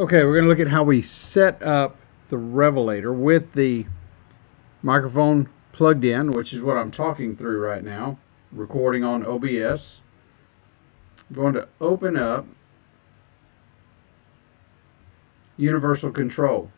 Okay, we're going to look at how we set up the Revelator with the microphone plugged in, which is what I'm talking through right now, recording on OBS. I'm going to open up Universal Control.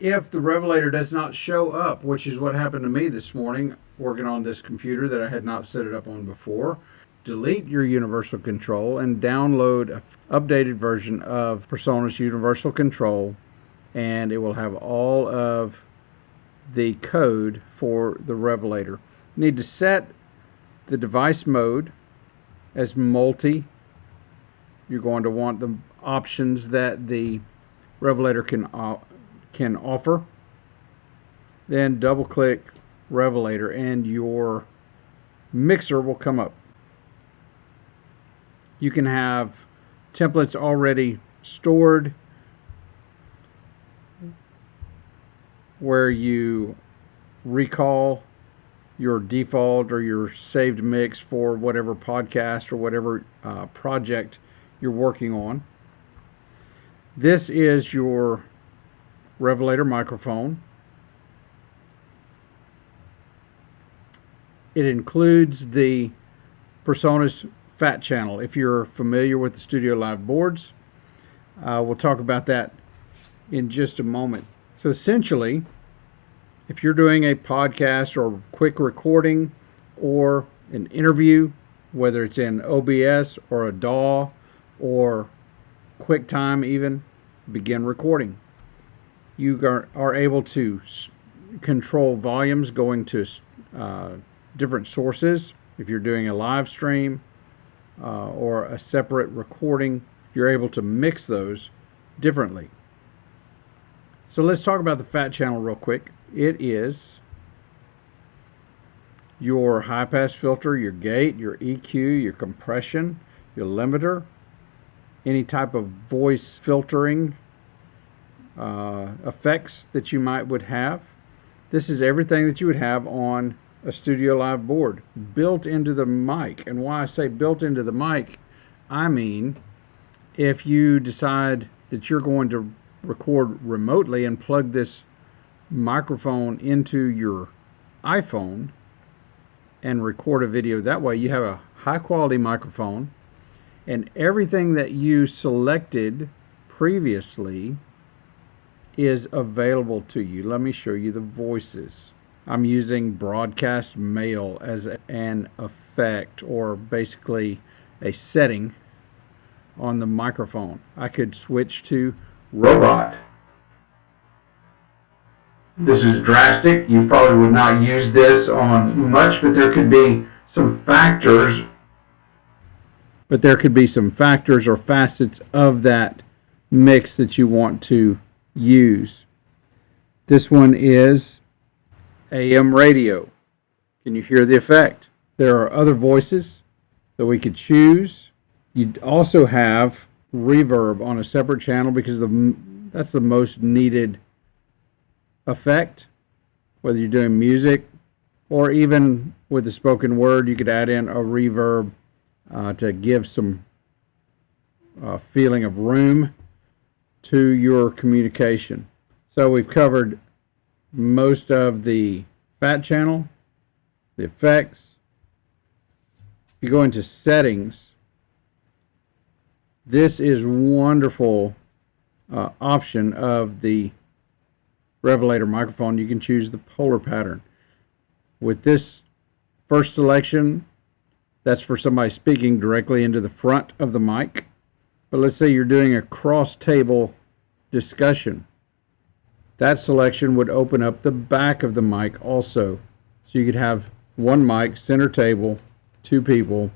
If the Revelator does not show up, which is what happened to me this morning working on this computer that I had not set it up on before, delete your Universal Control and download an updated version of PreSonus Universal Control, and it will have all of the code for the Revelator. You need to set the device mode as multi. You're going to want the options that the Revelator can offer. Then double click Revelator and your mixer will come up. You can have templates already stored where you recall your default or your saved mix for whatever podcast or whatever project you're working on. This is your Revelator microphone. It includes the PreSonus Fat channel. If you're familiar with the Studio Live boards, we'll talk about that in just a moment. So essentially, if you're doing a podcast or quick recording or an interview, whether it's in OBS or a DAW or QuickTime even, begin recording. You are able to control volumes going to different sources. If you're doing a live stream or a separate recording, you're able to mix those differently. So let's talk about the Fat channel real quick. It is your high pass filter, your gate, your EQ, your compression, your limiter, any type of voice filtering effects that you would have. This is everything that you would have on a Studio Live board built into the mic. And why I say built into the mic, I mean if you decide that you're going to record remotely and plug this microphone into your iPhone and record a video that way, you have a high quality microphone, and everything that you selected previously is available to you. Let me show you the voices. I'm using broadcast male as an effect, or basically a setting on the microphone. I could switch to robot. This is drastic. You probably would not use this on much, but there could be some factors. Or facets of that mix that you want to use. This one is AM radio. Can you hear the effect? There are other voices that we could choose. You'd also have reverb on a separate channel because that's the most needed effect. Whether you're doing music or even with the spoken word, you could add in a reverb to give some feeling of room to your communication. So we've covered most of the Fat channel, the effects. If you go into settings, this is wonderful option of the Revelator microphone. You can choose the polar pattern. With this first selection, that's for somebody speaking directly into the front of the mic. But let's say you're doing a cross-table discussion. That selection would open up the back of the mic also. So you could have one mic, center table, two people,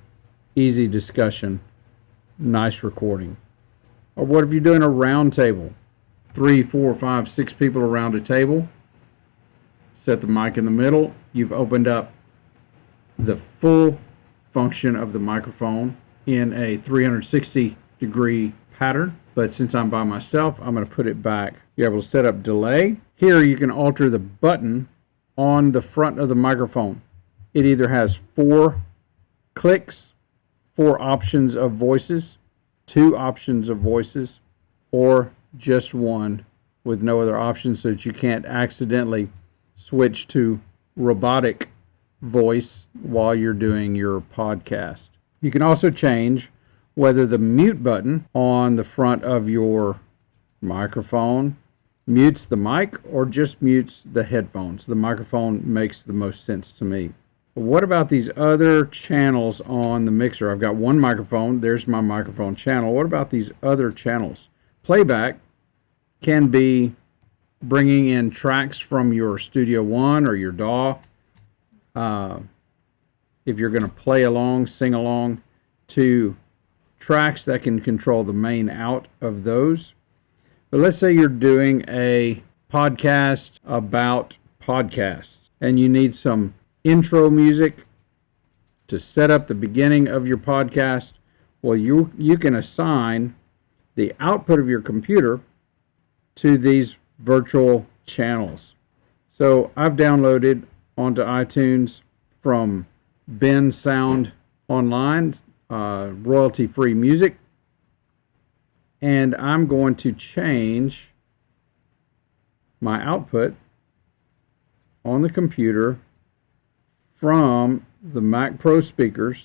easy discussion, nice recording. Or what if you're doing a round table? 3, 4, 5, 6 people around a table. Set the mic in the middle. You've opened up the full function of the microphone in a 360-degree pattern. But since I'm by myself, I'm going to put it back. You're able to set up delay. Here you can alter the button on the front of the microphone. It either has 4 clicks, 4 options of voices, 2 options of voices, or just one with no other options so that you can't accidentally switch to robotic voice while you're doing your podcast. You can also change whether the mute button on the front of your microphone mutes the mic or just mutes the headphones. The microphone makes the most sense to me. What about these other channels on the mixer? I've got one microphone. There's my microphone channel. What about these other channels? Playback can be bringing in tracks from your Studio One or your DAW. If you're going to play along, sing along to tracks, that can control the main out of those. But let's say you're doing a podcast about podcasts and you need some intro music to set up the beginning of your podcast. Well, you can assign the output of your computer to these virtual channels. So I've downloaded onto iTunes from Ben Sound Online, royalty-free music. And I'm going to change my output on the computer from the Mac Pro speakers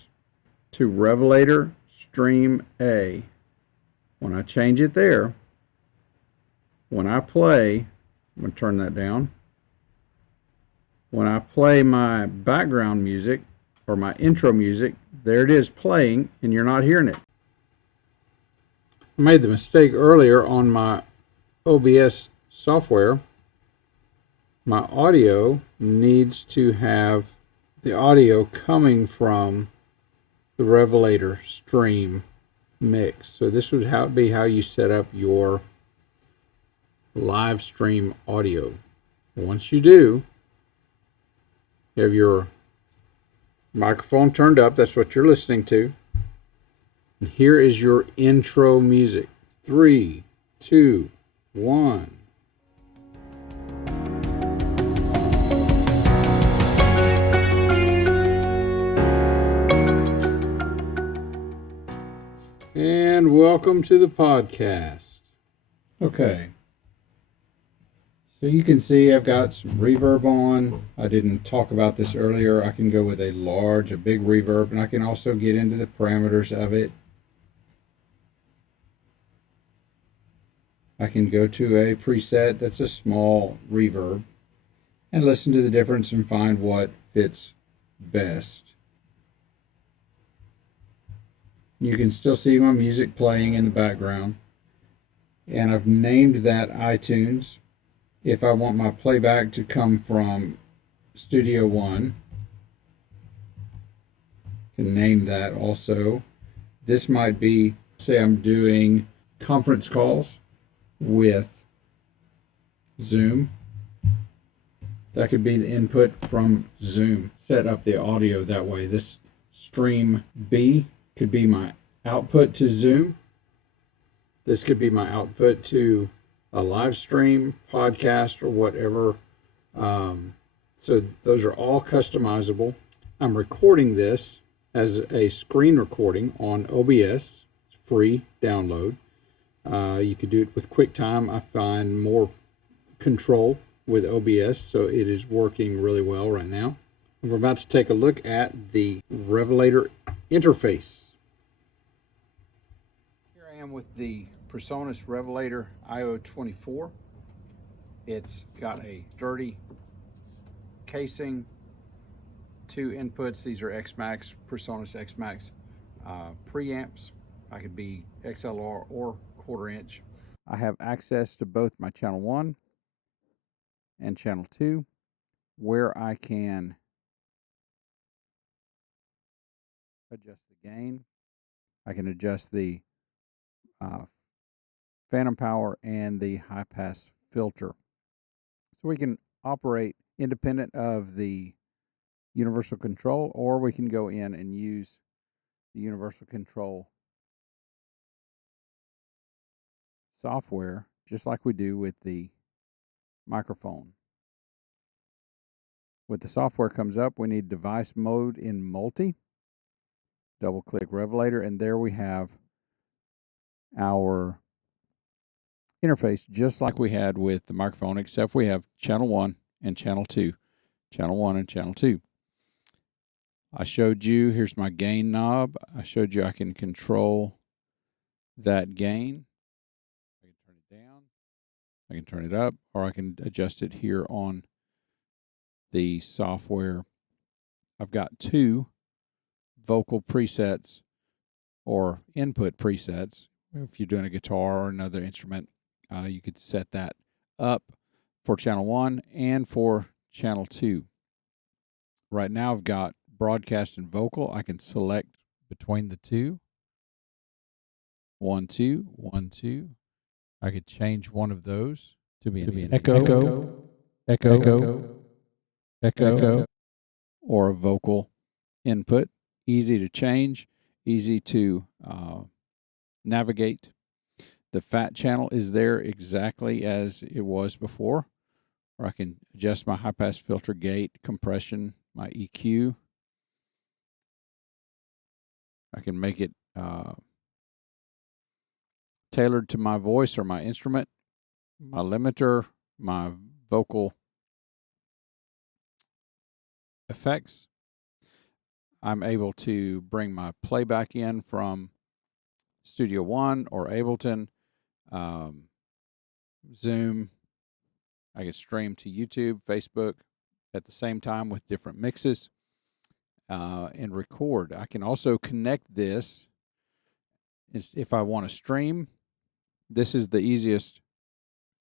to Revelator Stream A. When I change it there, when I play, I'm going to turn that down. When I play my background music or my intro music, there it is playing, and you're not hearing it. I made the mistake earlier on my OBS software. My audio needs to have the audio coming from the Revelator stream mix. So this would be how you set up your live stream audio. Once you do, you have your microphone turned up. That's what you're listening to. And here is your intro music. 3, 2, 1. And welcome to the podcast. Okay. So you can see I've got some reverb on. I didn't talk about this earlier. I can go with a big reverb, and I can also get into the parameters of it. I can go to a preset that's a small reverb and listen to the difference and find what fits best. You can still see my music playing in the background. And I've named that iTunes. If I want my playback to come from Studio One, I can name that also. This might be, say I'm doing conference calls with Zoom. That could be the input from Zoom. Set up the audio that way. This stream B could be my output to Zoom. This could be my output to a live stream, podcast, or whatever. So those are all customizable. I'm recording this as a screen recording on OBS. It's free download. You could do it with QuickTime. I find more control with OBS, so it is working really well right now. And we're about to take a look at the Revelator interface. Here I am with the PreSonus Revelator io24. It's got a sturdy casing, 2 inputs. These are XMax, PreSonus XMax preamps. I could be XLR or 1/4 inch. I have access to both my channel 1 and channel 2, where I can adjust the gain. I can adjust the phantom power and the high pass filter. So we can operate independent of the universal control, or we can go in and use the universal control software just like we do with the microphone. With the software comes up, we need device mode in multi. Double click Revelator, and there we have our interface just like we had with the microphone, except we have channel 1 and channel 2. Channel 1 and channel 2. I showed you, here's my gain knob. I showed you I can control that gain. I can turn it down, I can turn it up, or I can adjust it here on the software. I've got 2 vocal presets or input presets. If you're doing a guitar or another instrument, you could set that up for channel 1 and for channel 2. Right now I've got broadcast and vocal. I can select between the two. 1, 2, 1, 2. I could change one of those to be an echo, or a vocal input. Easy to change, easy to navigate. The fat channel is there exactly as it was before, or I can adjust my high pass filter gate, compression, my EQ. I can make it tailored to my voice or my instrument, my limiter, my vocal effects. I'm able to bring my playback in from Studio One or Ableton, Zoom. I can stream to YouTube, Facebook at the same time with different mixes and record. I can also connect this if I want to stream. This is the easiest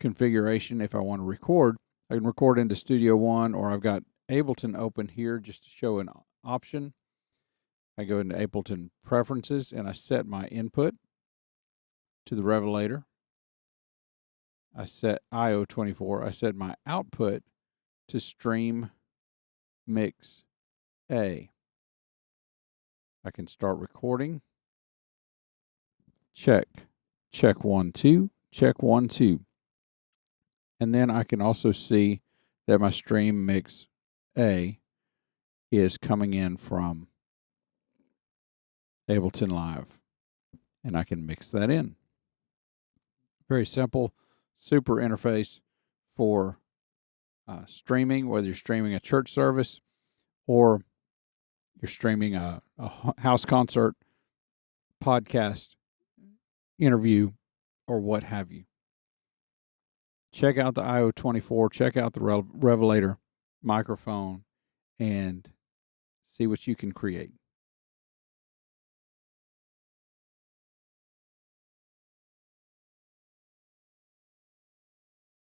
configuration. If I want to record, I can record into Studio One, or I've got Ableton open here just to show an option. I go into Ableton Preferences and I set my input to the Revelator. I set io24. I set my output to Stream Mix A. I can start recording. Check. Check 1, 2. Check 1, 2. And then I can also see that my Stream Mix A is coming in from Ableton Live. And I can mix that in. Very simple, super interface for streaming, whether you're streaming a church service or you're streaming a house concert, podcast, interview, or what have you. Check out the io24, check out the Revelator microphone, and see what you can create.